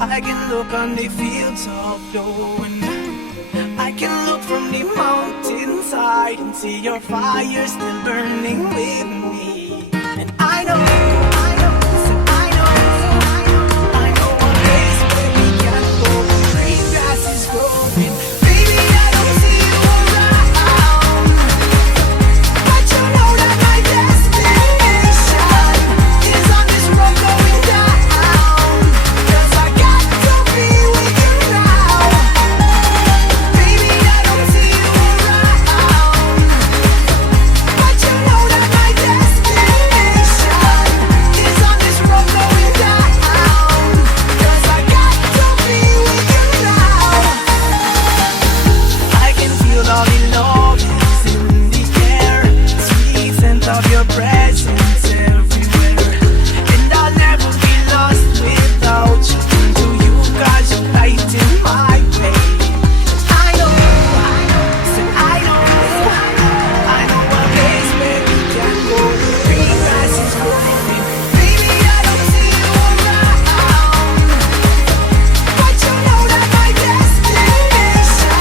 I can look on the fields of blowing. I can look from the mountainside and see your fire still burning with me. And I know, I know, so I know, I know a place where we can go. Green grass is growing. Baby, I don't see you around, but you know that my destination is on this road going down. 'Cause I got to be with you now. Baby, I don't see you around, but you know that my destination is on this road going down. 'Cause I got to be with you now. I can feel all the love is in the air, sweet scent of your presence everywhere. And I'll never be lost without you. To you, 'cause you're lighting my way. I know, said I know a place where we can go. Green grass is growing. Baby, I don't see you around, but you know that my destination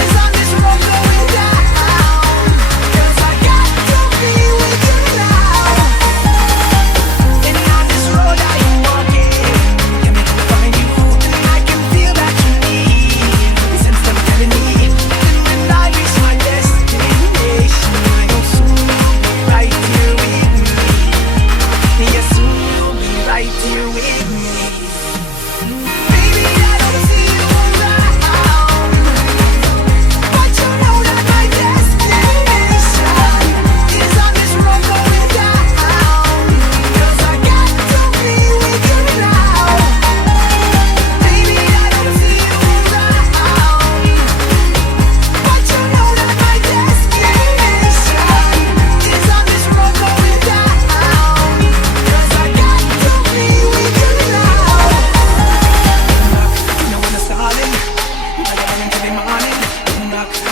is on this road going down. 'Cause I got to be with you now. And on this road I am walking, can make me find you. And I can feel that you need, sense them telling me. And when I reach my destination, I know soon you'll be right here with me. Yes, soon you'll be right here with me. Baby, I don't see you around, but you know that my destination is on this road going down. 'Cause I got to be with you now. Baby, I don't see you around, but you know that my destination is on this road going down. 'Cause I got to be with you now. You know when it's darling, I got run into the morning.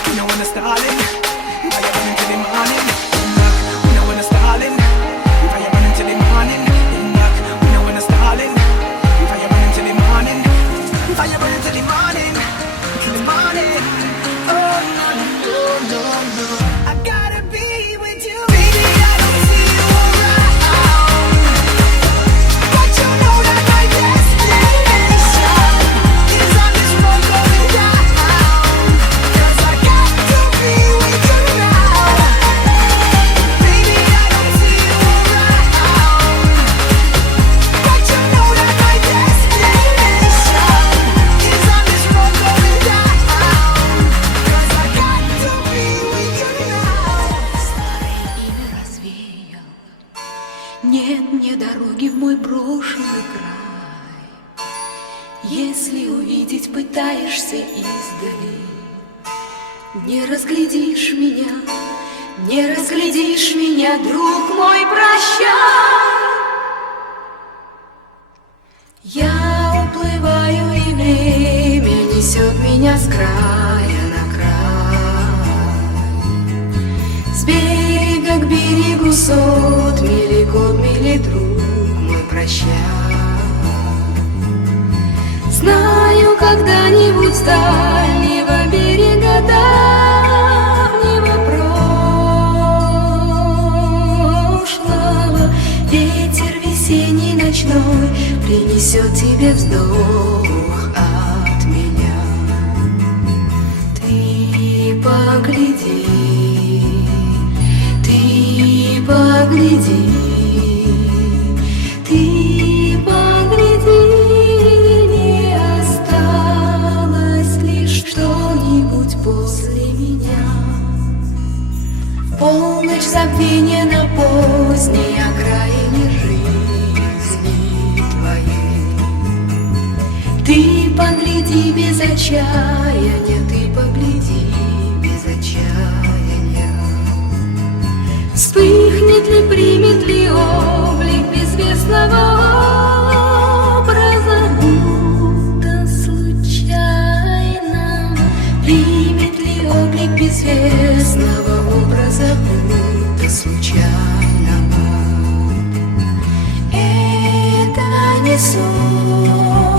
You know when it's darling, I got run into the morning. You know when it's darling, I got run into the morning. You know when it's darling, I got run into the morning. I got run into the morning, till the morning. Oh no no no no, I gotta be with you. Baby, I don't see you around, but you know that my destination is on this road going down. 'Cause I got to be with you now. Baby, I don't see you around, but you know that my destination is on this road going down. 'Cause I got to be with you now. Старое имя развеял, нет мне дороги в мой брошенный край. Если увидеть пытаешься издали, не разглядишь меня, не разглядишь меня, друг мой, прощай. Я уплываю, и время несет меня с края на край. С берега к берегу сот мили, друг мой, прощай. Знаю, когда-нибудь с дальнего берега давнего прошлого ветер весенний ночной принесет тебе вздох от меня. Ты погляди, ты погляди, ты погляди, не осталось лишь что-нибудь после меня. Полночь забвения на поздней окраине жизни твоей. Ты погляди без отчаяния, ты погляди без отчаяния. Вспыхнет ли, примет ли облик безвестного образа, будто случайно? Примет ли облик безвестного образа, будто случайно? Это не сон.